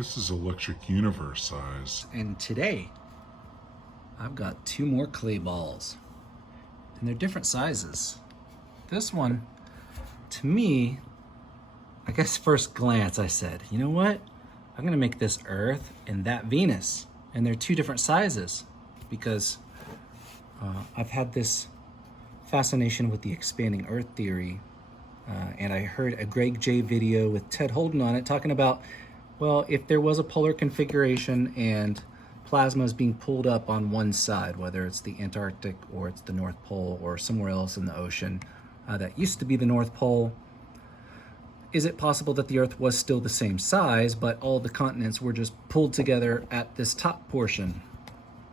This is electric universe size. And today, I've got 2 more clay balls. And they're different sizes. This one, to me, I guess first glance I said, you know what? I'm gonna make this Earth and that Venus. And they're 2 different sizes because I've had this fascination with the expanding Earth theory. And I heard a Greg J video with Ted Holden on it talking about, well, if there was a polar configuration and plasma is being pulled up on one side, whether it's the Antarctic or it's the North Pole or somewhere else in the ocean that used to be the North Pole, is it possible that the Earth was still the same size, but all the continents were just pulled together at this top portion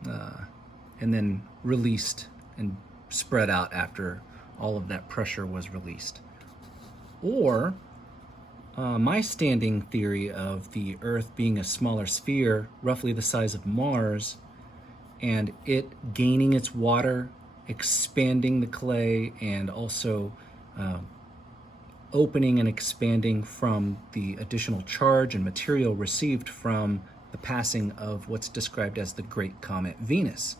and then released and spread out after all of that pressure was released? Or my standing theory of the Earth being a smaller sphere, roughly the size of Mars, and it gaining its water, expanding the clay, and also opening and expanding from the additional charge and material received from the passing of what's described as the Great Comet Venus,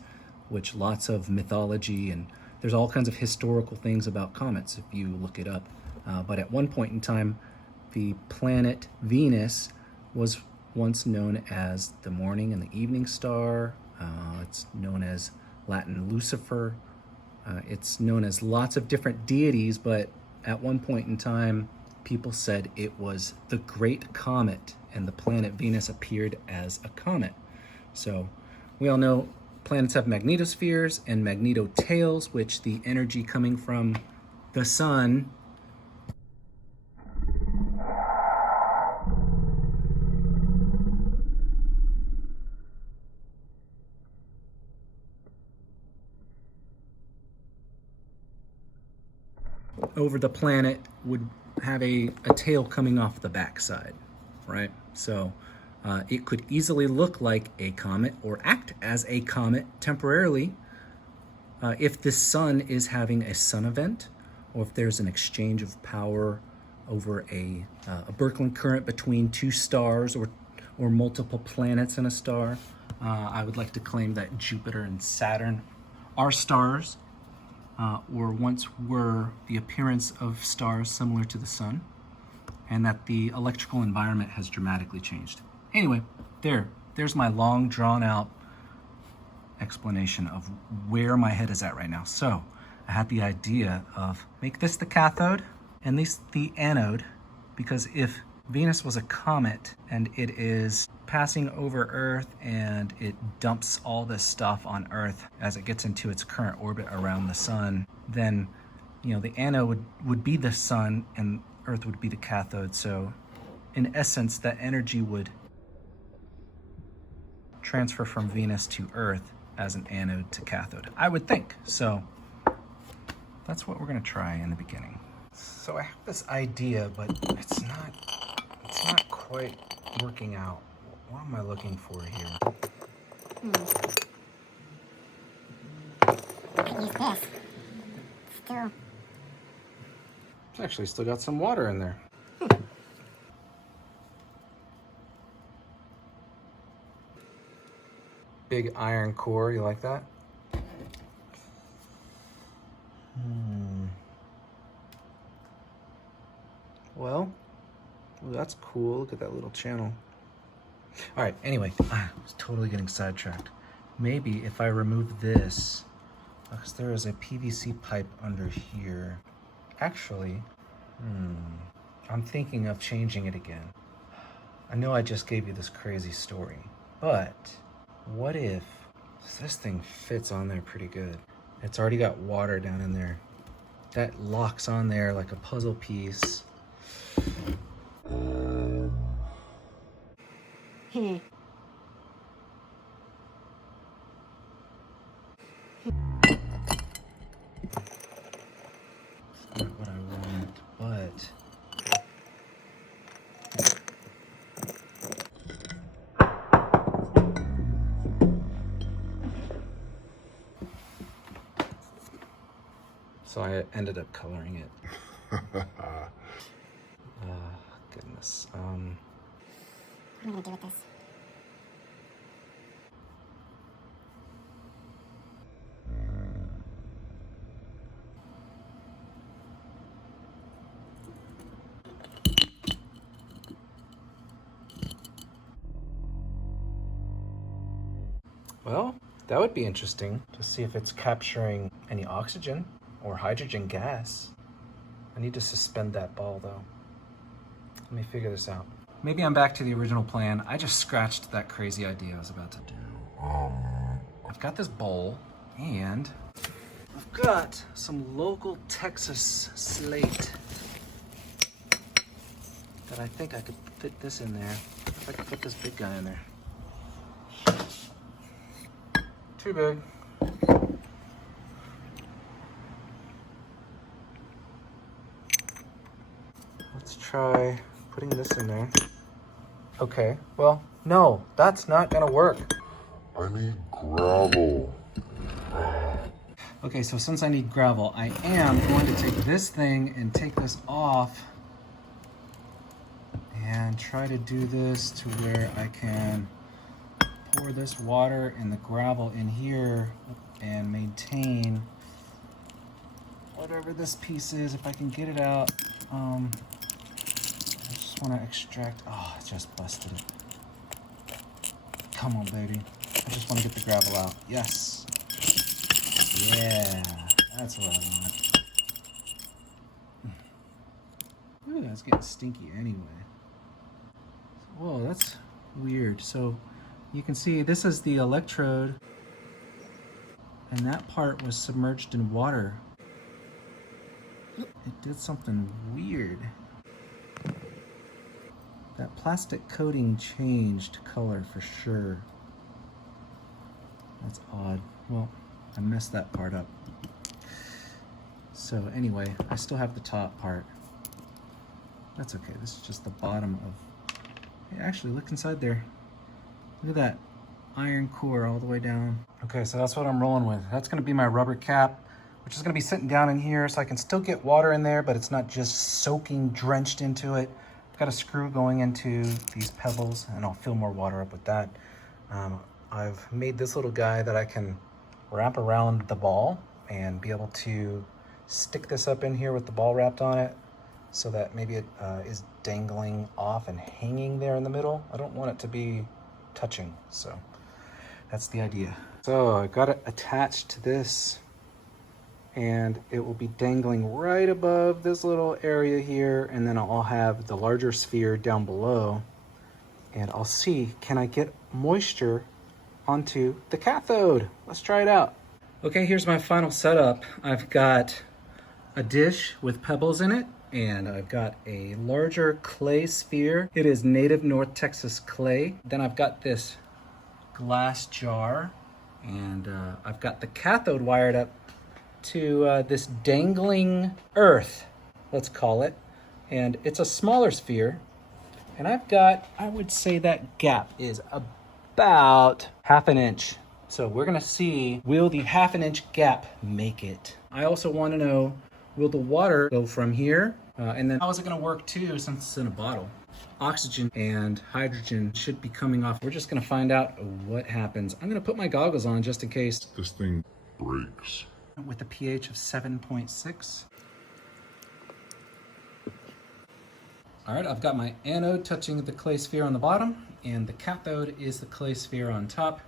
which lots of mythology and there's all kinds of historical things about comets if you look it up. But at one point in time, the planet Venus was once known as the morning and the evening star. It's known as Latin Lucifer. It's known as lots of different deities, but at one point in time, people said it was the Great Comet, and the planet Venus appeared as a comet. So we all know planets have magnetospheres and magnetotails, which the energy coming from the sun over the planet would have a tail coming off the backside, right? So it could easily look like a comet or act as a comet temporarily if the sun is having a sun event, or if there's an exchange of power over a Birkeland current between 2 stars or multiple planets in a star. I would like to claim that Jupiter and Saturn are stars, or once were the appearance of stars similar to the sun, and that the electrical environment has dramatically changed. Anyway, there's my long drawn out explanation of where my head is at right now. So I had the idea of make this the cathode and this the anode, because if Venus was a comet and it is passing over Earth and it dumps all this stuff on Earth as it gets into its current orbit around the sun, then the anode would be the sun and Earth would be the cathode. So in essence, that energy would transfer from Venus to Earth as an anode to cathode, I would think. So that's what we're gonna try in the beginning. So I have this idea, but it's not quite working out. What am I looking for here? Use this. Still. It's actually still got some water in there. Big iron core, you like that? Well, that's cool. Look at that little channel. All right, anyway, I was totally getting sidetracked. Maybe if I remove this, because there is a PVC pipe under here. Actually, I'm thinking of changing it again. I know I just gave you this crazy story, but what if this thing fits on there pretty good? It's already got water down in there. That locks on there like a puzzle piece. Not what I want, but so I ended up coloring it. Goodness. I'm gonna do with this. Well, that would be interesting to see if it's capturing any oxygen or hydrogen gas. I need to suspend that ball though. Let me figure this out. Maybe I'm back to the original plan. I just scratched that crazy idea I was about to do. I've got this bowl and I've got some local Texas slate that I think I could fit this in there. If I could put this big guy in there. Too big. Let's try putting this in there. Okay, well, no, that's not gonna work. I need gravel. Okay, so since I need gravel, I am going to take this thing and take this off and try to do this to where I can pour this water and the gravel in here and maintain whatever this piece is. If I can get it out, I just want to extract. Oh, I just busted it. Come on, baby. I just want to get the gravel out. Yes. Yeah, that's what I want. Ooh, that's getting stinky anyway. Whoa, that's weird. So you can see this is the electrode, and that part was submerged in water. It did something weird. That plastic coating changed color for sure. That's odd. Well, I messed that part up. So anyway, I still have the top part. That's okay. This is just the bottom of... Hey, actually, look inside there. Look at that iron core all the way down. Okay, so that's what I'm rolling with. That's gonna be my rubber cap, which is gonna be sitting down in here so I can still get water in there, but it's not just soaking, drenched into it. I've got a screw going into these pebbles, and I'll fill more water up with that. I've made this little guy that I can wrap around the ball and be able to stick this up in here with the ball wrapped on it so that maybe it is dangling off and hanging there in the middle. I don't want it to be touching, so that's the idea. So I got it attached to this, and it will be dangling right above this little area here, and then I'll have the larger sphere down below, and I'll see, can I get moisture onto the cathode? Let's try it out. Okay, here's my final setup. I've got a dish with pebbles in it, and I've got a larger clay sphere. It is native North Texas clay. Then I've got this glass jar, and I've got the cathode wired up to this dangling earth, let's call it. And it's a smaller sphere. And I've got, I would say that gap is about 1/2 inch. So we're gonna see, will the 1/2 inch gap make it? I also wanna know, will the water go from here? And then how is it gonna work too, since it's in a bottle? Oxygen and hydrogen should be coming off. We're just gonna find out what happens. I'm gonna put my goggles on just in case. This thing breaks. With a pH of 7.6. All right, I've got my anode touching the clay sphere on the bottom, and the cathode is the clay sphere on top.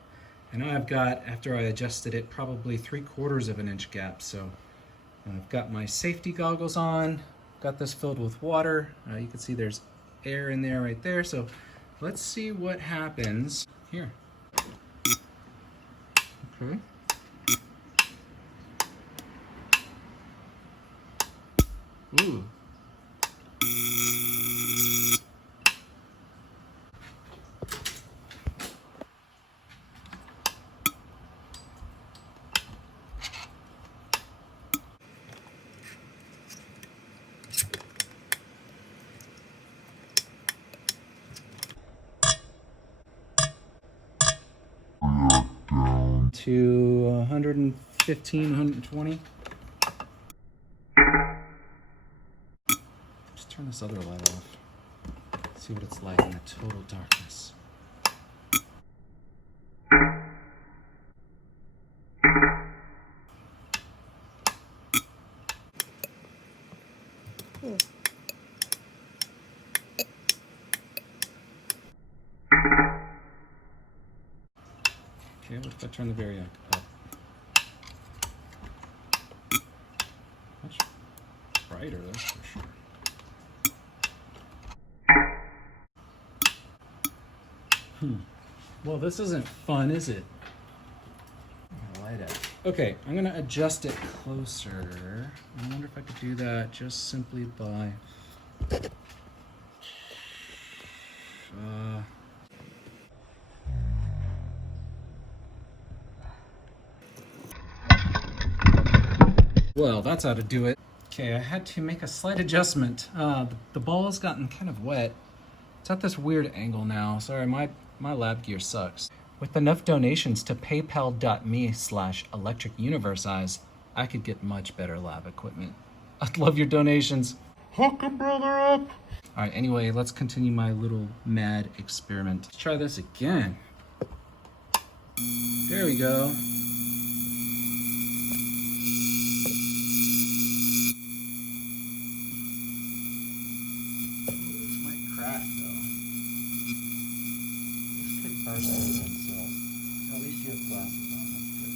And now I've got, after I adjusted it, probably 3/4 of an inch gap. So I've got my safety goggles on, got this filled with water. You can see there's air in there right there. So let's see what happens here. Okay. Ooh. To 115, 120. Just turn this other light off. See what it's like in the total darkness. Okay, what if I turn the variac up? Much brighter, that's for sure. Well, this isn't fun, is it? Light it. Okay, I'm gonna adjust it closer. I wonder if I could do that just simply by well, that's how to do it. Okay, I had to make a slight adjustment. The ball has gotten kind of wet. It's at this weird angle now. Sorry, my lab gear sucks. With enough donations to paypal.me/electricuniverse, I could get much better lab equipment. I'd love your donations. Hook a brother up! All right, anyway, let's continue my little mad experiment. Let's try this again. There we go. This might crack though. This could burst open, so at least you have glasses on, that's good.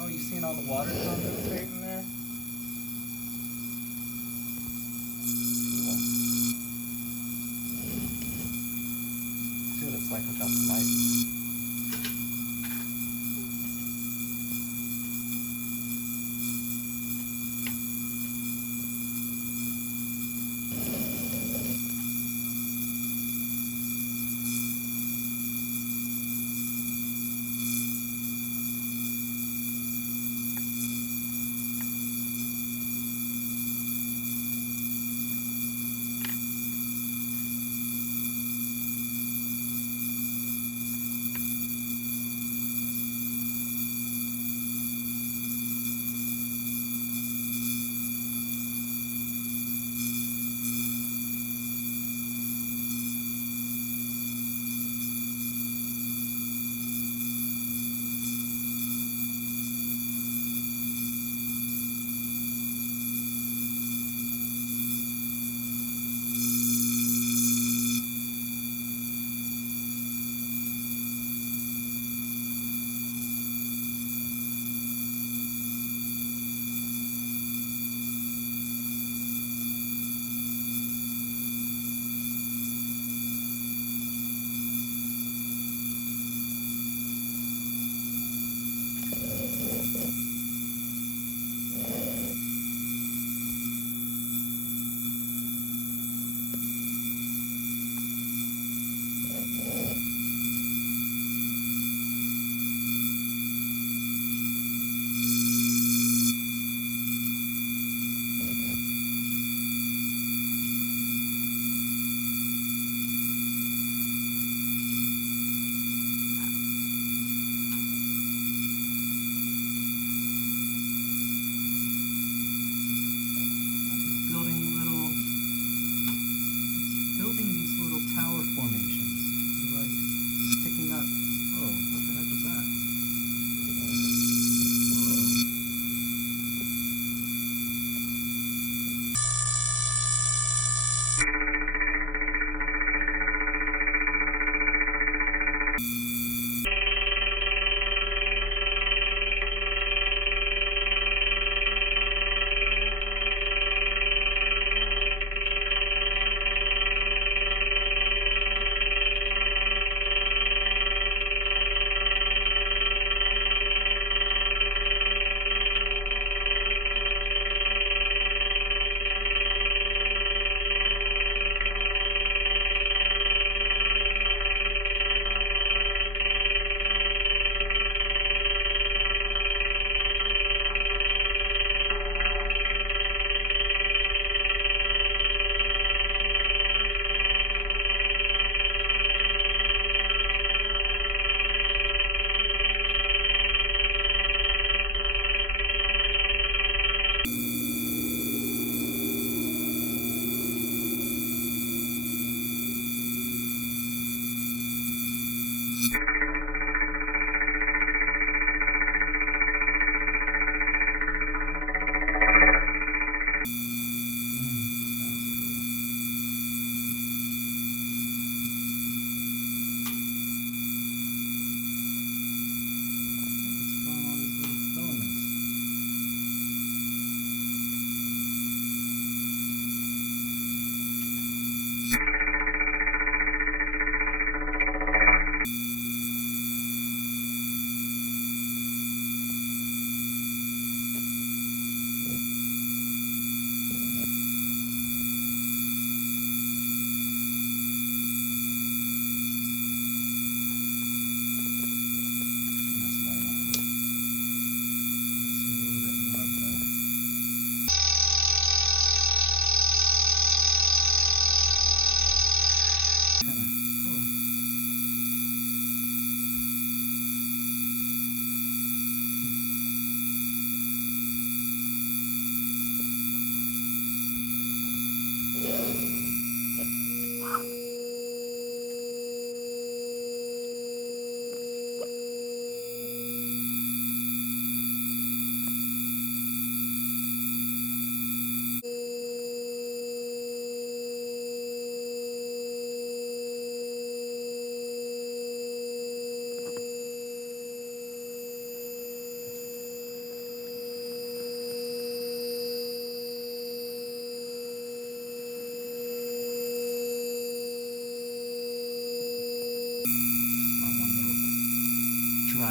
Oh, you seeing all the water concentrating there? Cool. See what it's like without the light.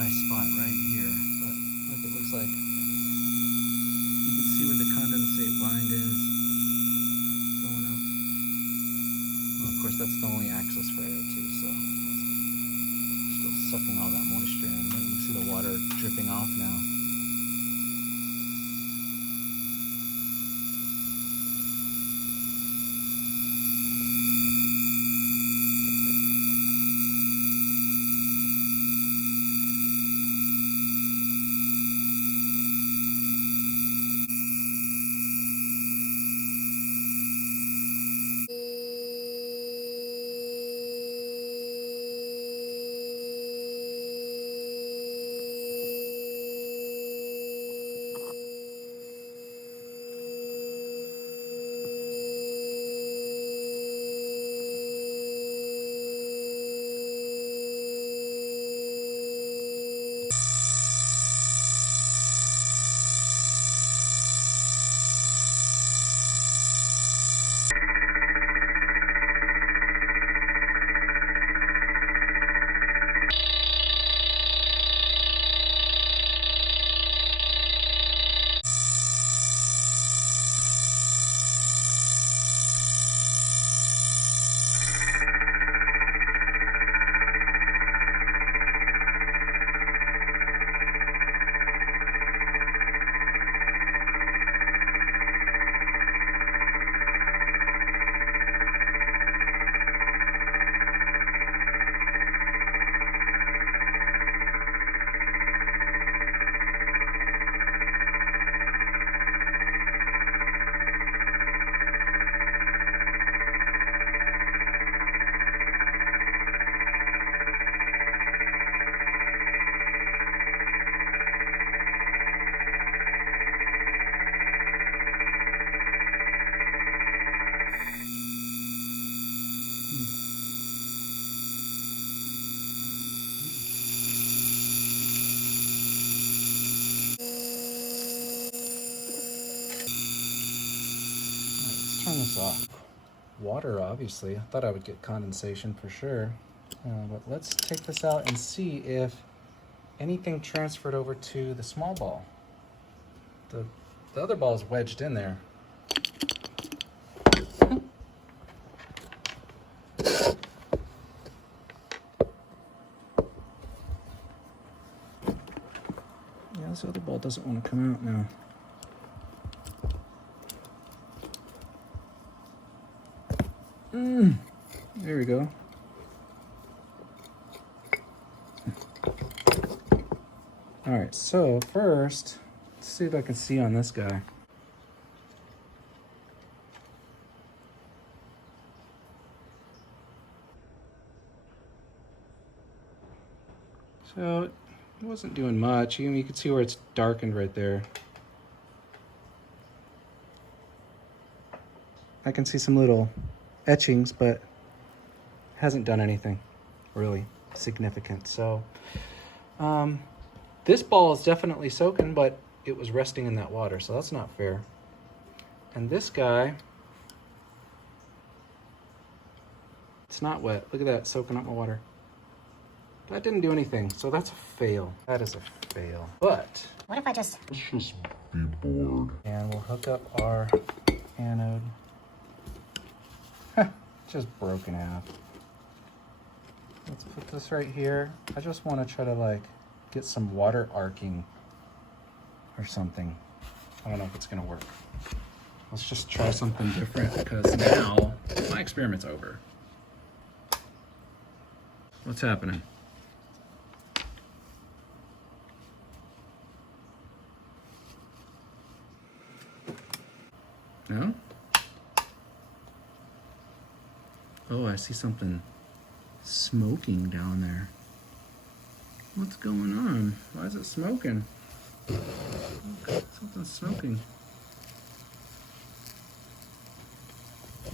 dry spot right here, but look, it looks like you can see where the condensate line is going up. Well, of course, that's the only access for air too, so it's still sucking all that moisture in. You can see the water dripping off now. Turn this off. Water, obviously. I thought I would get condensation for sure. But let's take this out and see if anything transferred over to the small ball. The other ball is wedged in there. Yeah, this other ball doesn't want to come out now. There we go. All right, so first, let's see if I can see on this guy. So it wasn't doing much. You can see where it's darkened right there. I can see some little etchings, but hasn't done anything really significant. So this ball is definitely soaking, but it was resting in that water, so that's not fair. And this guy, it's not wet. Look at that, soaking up my water. That didn't do anything, so that's a fail. That is a fail. But What if I just... Let's just be bored. and we'll hook up our anode. Just broke in half. Let's put this right here. I just want to try to like get some water arcing or something. I don't know if it's gonna work. Let's just try something different because now my experiment's over. What's happening? No? Oh, I see something smoking down there. What's going on? Why is it smoking? Something's smoking.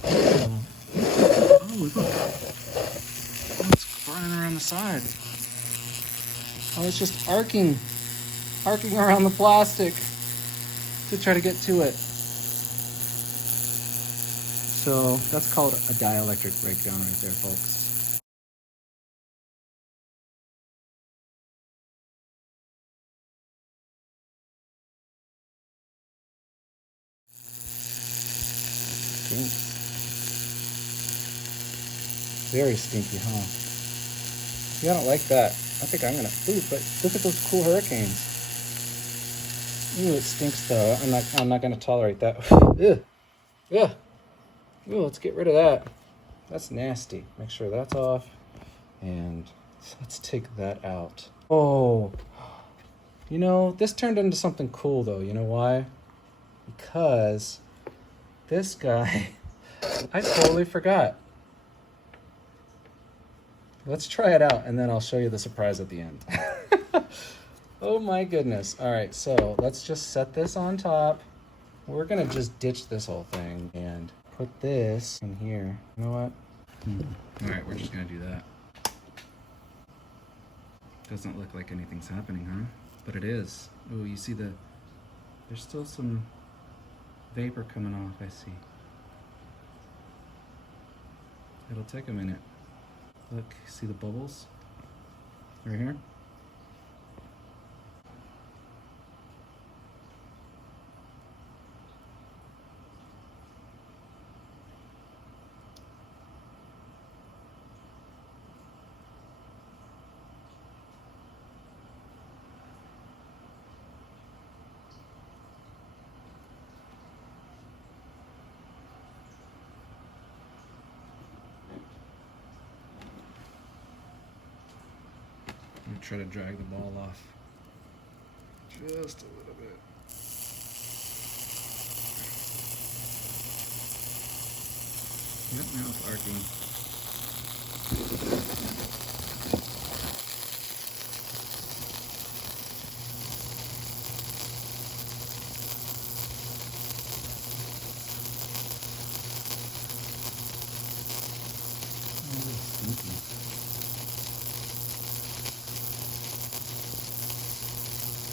Oh, look. Oh, it's burning around the side. Oh, it's just arcing around the plastic to try to get to it. So that's called a dielectric breakdown right there, folks. Very stinky, huh? Yeah, I don't like that. I think I'm gonna. Ooh, but look at those cool hurricanes. Ooh, it stinks though. I'm not gonna tolerate that. Ugh. Ugh. Ooh, let's get rid of that. That's nasty. Make sure that's off. And let's take that out. Oh, you know, this turned into something cool though. You know why? Because this guy, I totally forgot. Let's try it out and then I'll show you the surprise at the end. Oh my goodness. All right, so let's just set this on top. We're gonna just ditch this whole thing and put this in here. You know what? All right, we're just gonna do that. Doesn't look like anything's happening, huh? But it is. Oh, you see there's still some vapor coming off, I see. It'll take a minute. Look, see the bubbles? Right here? I'm gonna try to drag the ball off just a little bit. Yep, now it's arcing. Oh, that's stinky.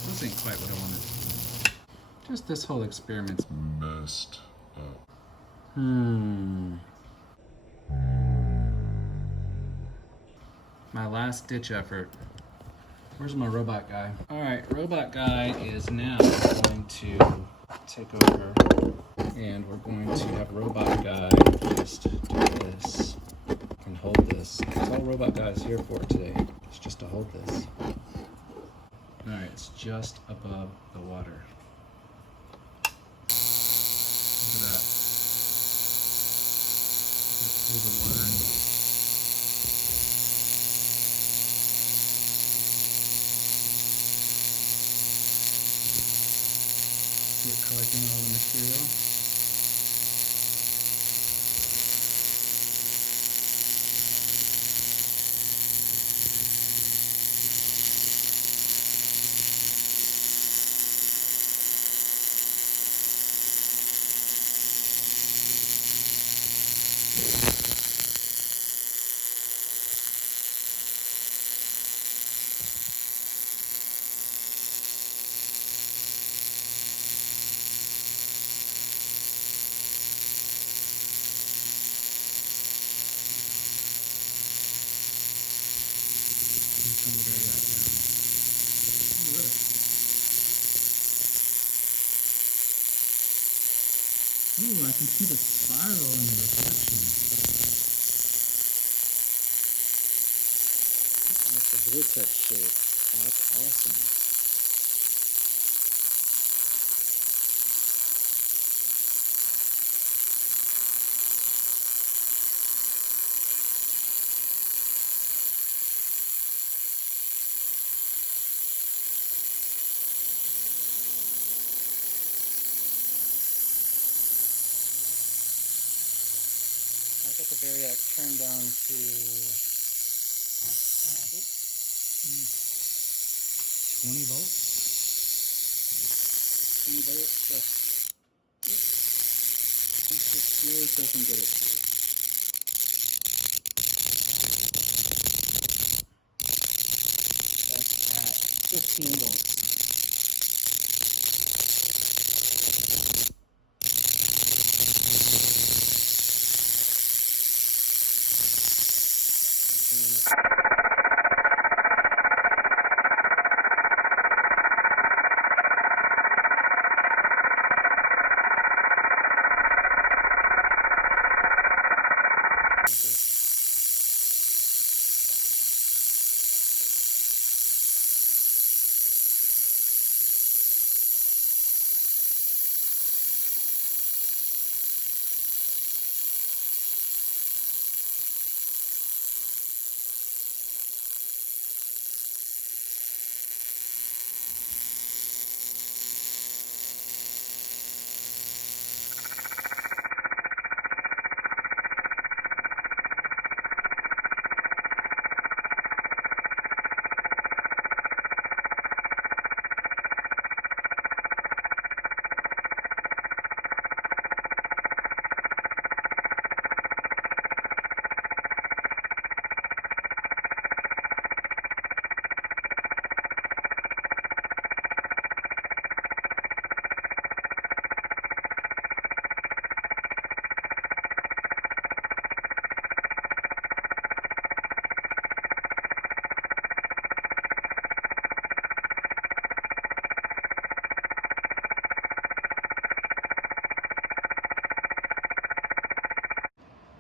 This ain't quite what I wanted. Just this whole experiment's Messed up. My last ditch effort. Where's my robot guy? All right, robot guy is now going to take over and we're going to have robot guy just do this and hold this. That's all robot guy is here for today. It's just to hold this. All right, it's just above the water. Look at that. Pull the water in. See it collecting all the material. Turn the very light down. Look at this. Ooh, I can see the spiral in the reflection. That's a vortex shape. Oh, that's awesome. I got the variac turned down to 20 volts. 20 volts. That's the slowest I can get it to. That's at 15 volts.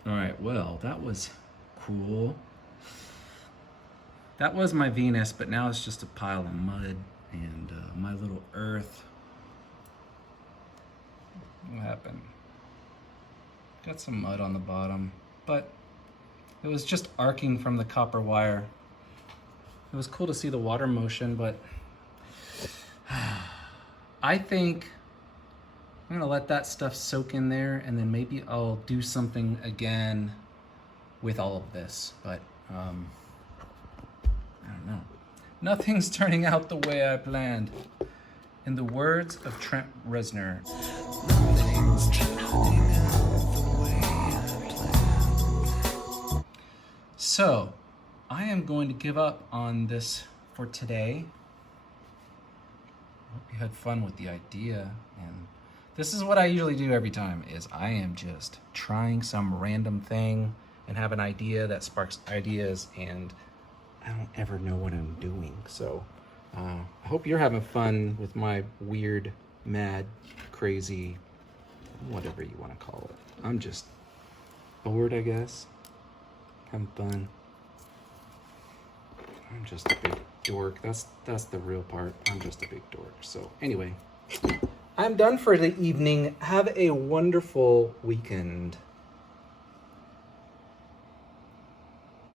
All right, well, that was cool. That was my Venus, but now it's just a pile of mud and my little Earth. What happened? Got some mud on the bottom, but it was just arcing from the copper wire. It was cool to see the water motion, but I think I'm gonna let that stuff soak in there, and then maybe I'll do something again with all of this, but I don't know. Nothing's turning out the way I planned. In the words of Trent Reznor. So, I am going to give up on this for today. I hope you had fun with the idea, and this is what I usually do every time, is I am just trying some random thing and have an idea that sparks ideas, and I don't ever know what I'm doing. So I hope you're having fun with my weird, mad, crazy, whatever you want to call it. I'm just bored, I guess. Having fun. I'm just a big dork. That's the real part. I'm just a big dork. So anyway, I'm done for the evening. Have a wonderful weekend.